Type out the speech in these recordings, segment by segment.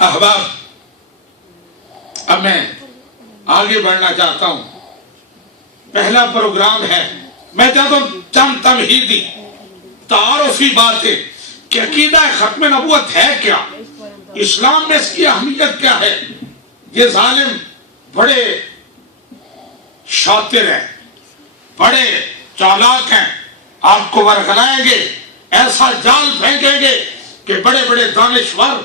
احباب، اب میں آگے بڑھنا چاہتا ہوں. پہلا پروگرام ہے، میں چاہتا ہوں چند تمہیدی تعارفی باتیں کہ عقیدہ ختم نبوت ہے کیا، اسلام میں اس کی اہمیت کیا ہے. یہ ظالم بڑے شاطر ہیں، بڑے چالاک ہیں، آپ کو ورغلائیں گے، ایسا جال پھینکیں گے کہ بڑے بڑے دانشور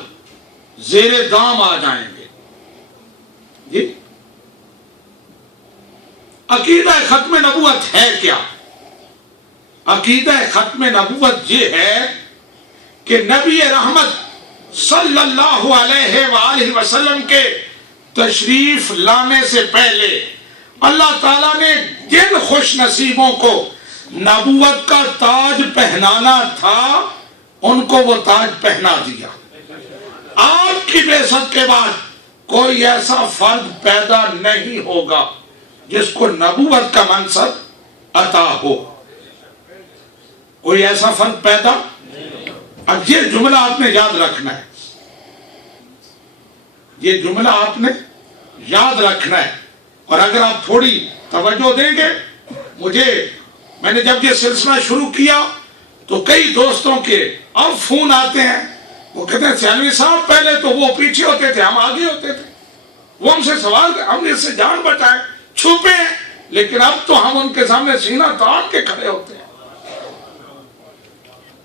زیر دام آ جائیں گے. جی عقیدہ ختم نبوت ہے کیا؟ عقیدہ ختم نبوت یہ ہے کہ نبی رحمت صلی اللہ علیہ وآلہ وسلم کے تشریف لانے سے پہلے اللہ تعالیٰ نے جن خوش نصیبوں کو نبوت کا تاج پہنانا تھا ان کو وہ تاج پہنا دیا. آپ کی بعثت کے بعد کوئی ایسا فرد پیدا نہیں ہوگا جس کو نبوت کا منصب عطا ہو. کوئی ایسا فرد پیدا. اب یہ جملہ آپ نے یاد رکھنا ہے، یہ جملہ آپ نے یاد رکھنا ہے. اور اگر آپ تھوڑی توجہ دیں گے، میں نے جب یہ سلسلہ شروع کیا تو کئی دوستوں کے اب فون آتے ہیں، وہ کہتے ہیں سیالوی صاحب پہلے تو وہ پیچھے ہوتے تھے، ہم آگے ہوتے تھے، وہ ہم سے سوال ہم نے اس سے جان بچائے، چھپے ہیں، لیکن اب تو ہم ان کے سامنے سینہ تان کے کھڑے ہوتے ہیں.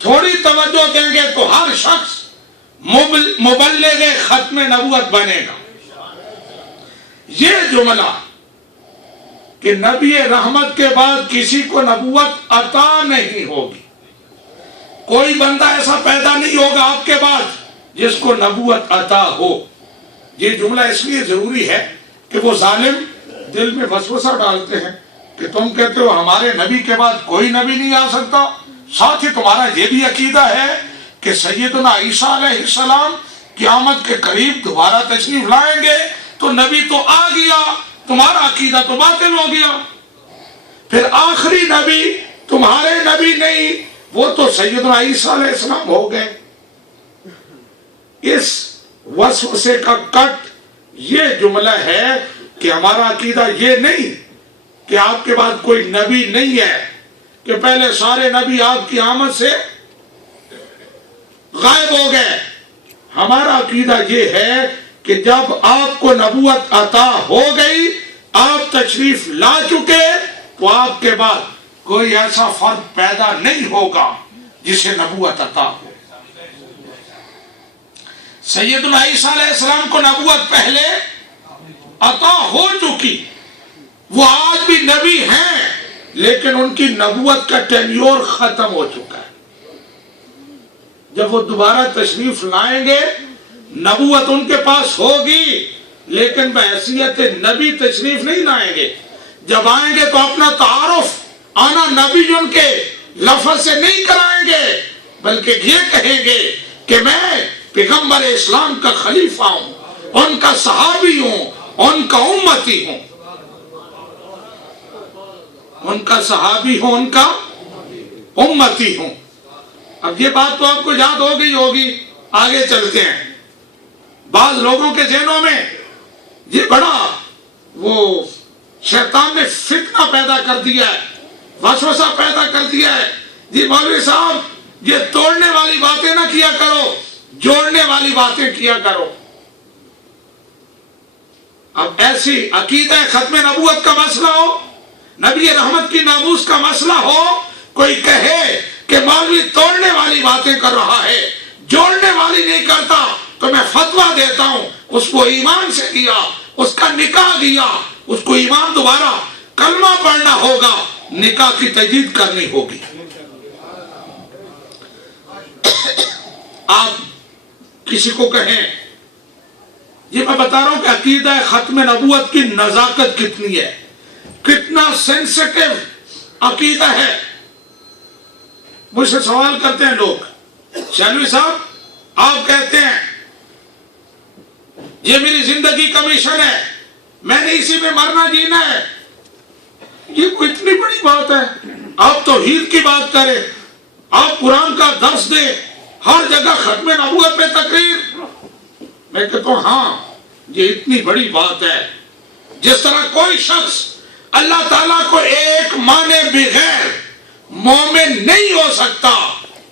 تھوڑی توجہ دیں گے تو ہر شخص مبلغ ختم نبوت بنے گا. یہ جملہ کہ نبی رحمت کے بعد کسی کو نبوت عطا نہیں ہوگی، کوئی بندہ ایسا پیدا نہیں ہوگا آپ کے بعد جس کو نبوت عطا ہو. یہ جملہ اس لیے ضروری ہے کہ وہ ظالم دل میں وسوسہ ڈالتے ہیں کہ تم کہتے ہو ہمارے نبی کے بعد کوئی نبی نہیں آ سکتا، ساتھ ہی تمہارا یہ بھی عقیدہ ہے کہ سیدنا عیسیٰ علیہ السلام قیامت کے قریب دوبارہ تشریف لائیں گے تو نبی تو آ گیا، تمہارا عقیدہ تو باطل ہو گیا. پھر آخری نبی تمہارے نبی نہیں، وہ تو سیدنا عیسیٰ علیہ السلام ہو گئے. اس وسوسے کا کٹ یہ جملہ ہے کہ ہمارا عقیدہ یہ نہیں کہ آپ کے بعد کوئی نبی نہیں ہے، کہ پہلے سارے نبی آپ کی آمد سے غائب ہو گئے. ہمارا عقیدہ یہ ہے کہ جب آپ کو نبوت عطا ہو گئی، آپ تشریف لا چکے، تو آپ کے بعد کوئی ایسا فرد پیدا نہیں ہوگا جسے نبوت عطا ہو. سیدنا عیسیٰ علیہ السلام کو نبوت پہلے عطا ہو چکی، وہ آج بھی نبی ہیں، لیکن ان کی نبوت کا ٹینیور ختم ہو چکا ہے. جب وہ دوبارہ تشریف لائیں گے نبوت ان کے پاس ہوگی، لیکن بحیثیت نبی تشریف نہیں لائیں گے. جب آئیں گے تو اپنا تعارف آنا نبی ان کے لفظ سے نہیں کرائیں گے، بلکہ یہ کہیں گے کہ میں پیغمبر اسلام کا خلیفہ ہوں، ان کا صحابی ہوں، ان کا امتی ہوں، ان کا صحابی ہوں، ان کا امتی ہوں. اب یہ بات تو آپ کو یاد ہو گئی ہوگی. آگے چلتے ہیں. بعض لوگوں کے ذہنوں میں یہ بڑا وہ شیطان نے فتنہ پیدا کر دیا ہے، وسوسہ پیدا کر دیا ہے. جی مولوی صاحب یہ توڑنے والی باتیں نہ کیا کرو، جوڑنے والی باتیں کیا کرو. اب ایسی عقیدہ ختم نبوت کا مسئلہ ہو، نبی رحمت کی ناموس کا مسئلہ ہو، کوئی کہے کہ مولوی توڑنے والی باتیں کر رہا ہے، جوڑنے والی نہیں کرتا، تو میں فتویٰ دیتا ہوں اس کو ایمان سے دیا، اس کا نکاح دیا، اس کو ایمان دوبارہ کلمہ پڑھنا ہوگا، نکاح کی تجدید کرنی ہوگی. آپ کسی کو کہیں، یہ میں بتا رہا ہوں کہ عقیدہ ختم نبوت کی نزاکت کتنی ہے، کتنا سینسٹیو عقیدہ ہے. مجھ سے سوال کرتے ہیں لوگ، شیلوی صاحب آپ کہتے ہیں یہ میری زندگی کا مشن ہے، میں نے اسی میں مرنا جینا ہے. یہ کوئی اتنی بڑی بات ہے؟ آپ توحید کی بات کریں، آپ قرآن کا درس دیں، ہر جگہ ختم نبوت پہ تقریر. میں کہتا ہوں ہاں یہ اتنی بڑی بات ہے. جس طرح کوئی شخص اللہ تعالیٰ کو ایک مانے بغیر مومن نہیں ہو سکتا،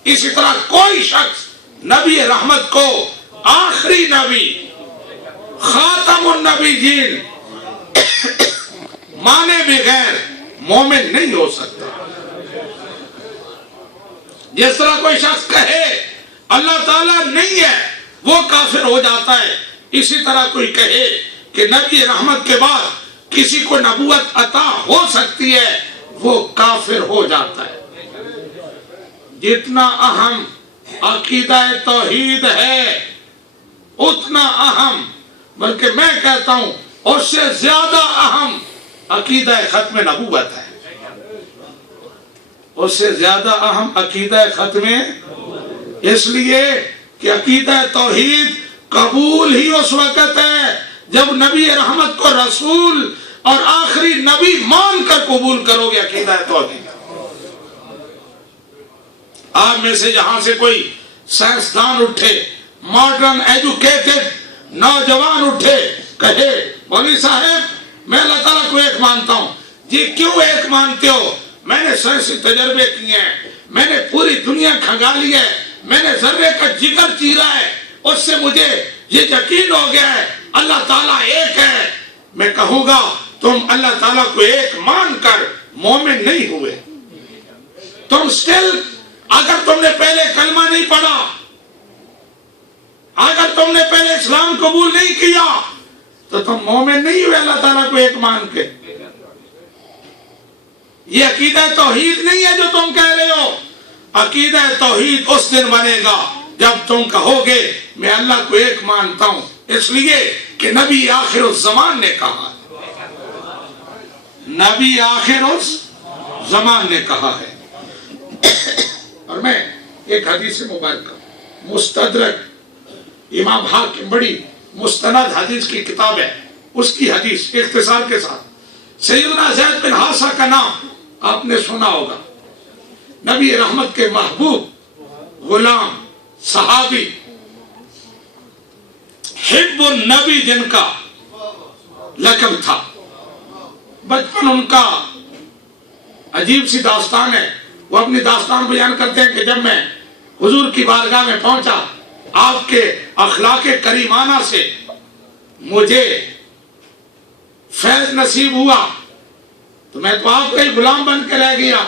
اسی طرح کوئی شخص نبی رحمت کو آخری نبی خاتم النبیین مانے بغیر مومن نہیں ہو سکتا. جس طرح کوئی شخص کہے اللہ تعالیٰ نہیں ہے وہ کافر ہو جاتا ہے، اسی طرح کوئی کہے کہ نبی رحمت کے بعد کسی کو نبوت عطا ہو سکتی ہے وہ کافر ہو جاتا ہے. جتنا اہم عقیدہ توحید ہے اتنا اہم، بلکہ میں کہتا ہوں اس سے زیادہ اہم عقیدہ ختم نبوت ہے. اس سے زیادہ اہم عقیدہ ختم، اس لیے کہ عقیدہ توحید قبول ہی اس وقت ہے جب نبی رحمت کو رسول اور آخری نبی مان کر قبول کرو گے عقیدہ توحید. آپ میں سے جہاں سے کوئی سائنسدان اٹھے، ماڈرن ایجوکیٹڈ نوجوان اٹھے، کہے مولوی صاحب میں اللہ تعالیٰ کو ایک مانتا ہوں. جی کیوں ایک مانتے ہو؟ میں نے سائنسی تجربے کیے ہیں، میں نے پوری دنیا کھنگالی ہے، میں نے ذرے کا جگر چیرا ہے، اس سے مجھے یہ یقین ہو گیا ہے اللہ تعالیٰ ایک ہے. میں کہوں گا تم اللہ تعالیٰ کو ایک مان کر مومن نہیں ہوئے. تم سٹل، اگر تم نے پہلے کلمہ نہیں پڑھا، اگر تم نے پہلے اسلام قبول نہیں کیا تو تم مومن نہیں ہوئے اللہ تعالیٰ کو ایک مان کے. یہ عقیدہ توحید نہیں ہے جو تم کہہ رہے ہو. عقیدہ توحید اس دن بنے گا جب تم کہو گے میں اللہ کو ایک مانتا ہوں، اس لیے کہ نبی آخر الزمان نے کہا، نبی آخر الزمان نے کہا ہے. اور میں ایک حدیث مبارکہ مستدرک امام حاکم، بڑی مستند حدیث کی کتاب ہے، اس کی حدیث اختصار کے ساتھ. سیدنا زید بن حارثہ کا نام آپ نے سنا ہوگا، نبی رحمت کے محبوب غلام صحابی، حب النبی جن کا لقب تھا. بچپن ان کا عجیب سی داستان ہے. وہ اپنی داستان بیان کرتے ہیں کہ جب میں حضور کی بارگاہ میں پہنچا، آپ کے اخلاق کریمانہ سے مجھے فیض نصیب ہوا تو میں تو آپ کا ہی غلام بن کے رہ گیا.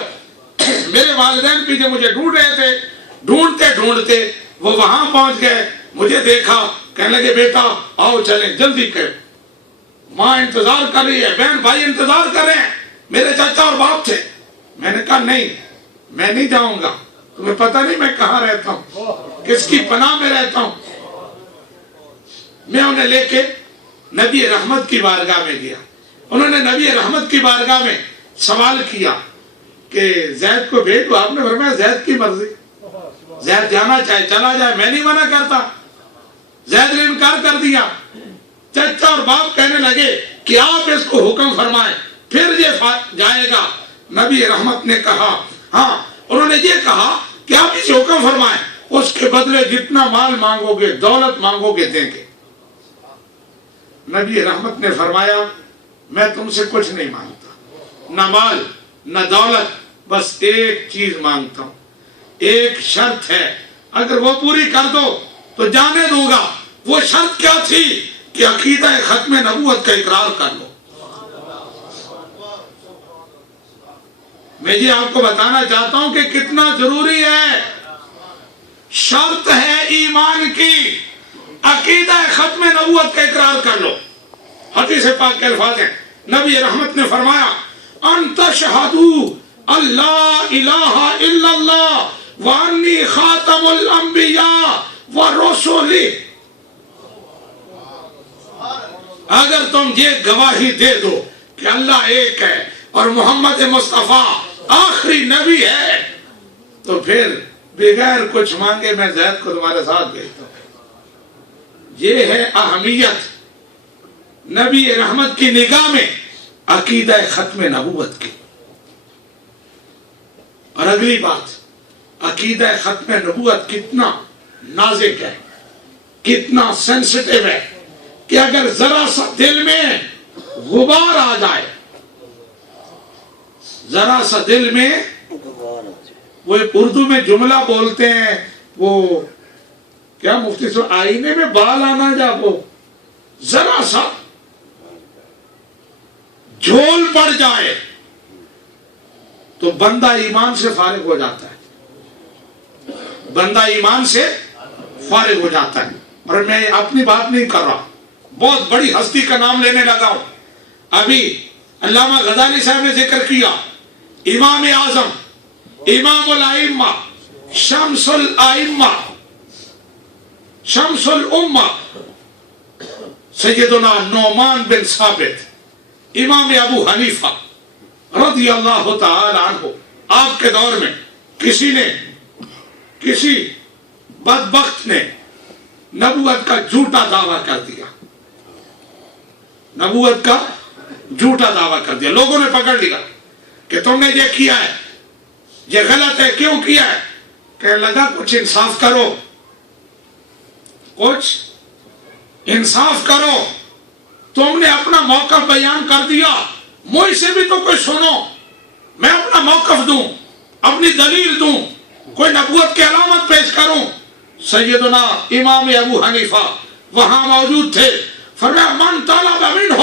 میرے والدین پیچھے مجھے ڈھونڈ رہے تھے، ڈھونڈتے ڈھونڈتے وہ وہاں پہنچ گئے، مجھے دیکھا، کہنے لگے بیٹا آؤ چلیں جلدی کریں. ماں انتظار کر رہی ہے، بہن بھائی انتظار کر رہے ہیں، میرے چچا اور باپ تھے. میں نے کہا نہیں میں نہیں جاؤں گا، تمہیں پتہ نہیں میں کہاں رہتا ہوں، کس کی پناہ میں رہتا ہوں. میں انہیں لے کے نبی رحمت کی بارگاہ میں گیا. انہوں نے نبی رحمت کی بارگاہ میں سوال کیا کہ زید کو بھیج دو. آپ نے فرمایا زید کی مرضی، زید جانا چاہے چلا جائے، میں نہیں منع کرتا. زید نے انکار کر دیا. چچا اور باپ کہنے لگے کہ آپ اس کو حکم فرمائیں پھر یہ جائے گا. نبی رحمت نے کہا ہاں. انہوں نے یہ کہا کہ آپ اسے حکم فرمائیں، اس کے بدلے جتنا مال مانگو گے، دولت مانگو گے دیں گے. نبی رحمت نے فرمایا میں تم سے کچھ نہیں مانگتا، نہ مال نہ دولت، بس ایک چیز مانگتا ہوں، ایک شرط ہے، اگر وہ پوری کر دو تو جانے دوں گا. وہ شرط کیا تھی؟ کہ عقیدہ ختم نبوت کا اقرار کر لو. میں یہ آپ کو بتانا چاہتا ہوں کہ کتنا ضروری ہے. شرط ہے ایمان کی، عقیدہ ختم نبوت کا اقرار کر لو. حدیث پاک کے الفاظ ہیں، نبی رحمت نے فرمایا ان تشہدوا اللہ الہ الا اللہ وانی خاتم الانبیاء ورسولہ. اگر تم یہ گواہی دے دو کہ اللہ ایک ہے اور محمد مصطفیٰ آخری نبی ہے تو پھر بغیر کچھ مانگے میں زید کو تمہارے ساتھ بھیجتا ہوں. یہ ہے اہمیت نبی رحمت کی نگاہ میں عقیدہ ختم نبوت کی. اور اگلی بات، عقیدہ ختم نبوت کتنا نازک ہے. کتنا سینسٹیو ہے کہ اگر ذرا سا دل میں غبار آ جائے، ذرا سا دل میں، وہ اردو میں جملہ بولتے ہیں، وہ کیا مفتی صاحب، آئینے میں بال آنا جا، وہ ذرا سا جھول پڑ جائے تو بندہ ایمان سے فارغ ہو جاتا ہے، بندہ ایمان سے فارغ ہو جاتا ہے۔ اور میں اپنی بات نہیں کر رہا، بہت بڑی ہستی کا نام لینے لگا ہوں۔ ابھی علامہ غزالی صاحب نے ذکر کیا، امام اعظم، امام الائمہ، شمس الائمہ، شمس الامہ، سیدنا نعمان بن ثابت، امام ابو حنیفہ رضی اللہ تعالی عنہ، آپ کے دور میں کسی بدبخت نے نبوت کا جھوٹا دعویٰ کر دیا، نبوت کا جھوٹا دعویٰ کر دیا، لوگوں نے پکڑ لیا کہ تم نے یہ کیا ہے، یہ غلط ہے، کیوں کیا ہے؟ کہنے لگا کچھ انصاف کرو، کچھ انصاف کرو، تم نے اپنا موقف بیان کر دیا، مجھ سے بھی تو کوئی سنو، میں اپنا موقف دوں، اپنی دلیل دوں، کوئی نبوت کی علامت پیش کروں۔ سیدنا امام ابو حنیفہ وہاں موجود تھے، فرمایا من طلب منہ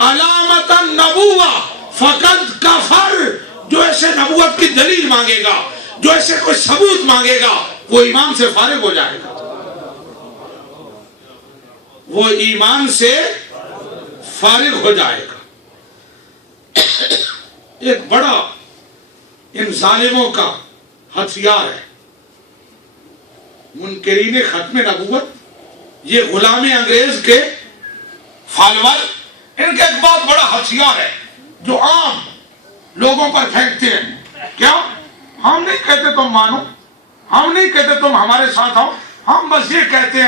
علامت النبوہ فقد کفر، جو ایسے نبوت کی دلیل مانگے گا، جو ایسے کوئی ثبوت مانگے گا، وہ ایمان سے فارغ ہو جائے گا، وہ ایمان سے فارغ ہو جائے گا۔ ایک بڑا ان ظالموں کا ہتھیار ہے منکرین ختم نبوت، یہ غلام انگریز کے فالوور، ان کا ایک بہت بڑا ہتھیار ہے جو عام لوگوں پر پھینکتے ہیں۔ کیا؟ ہم نہیں کہتے تم مانو، ہم نہیں کہتے تم ہمارے ساتھ آؤ، ہم بس یہ کہتے ہیں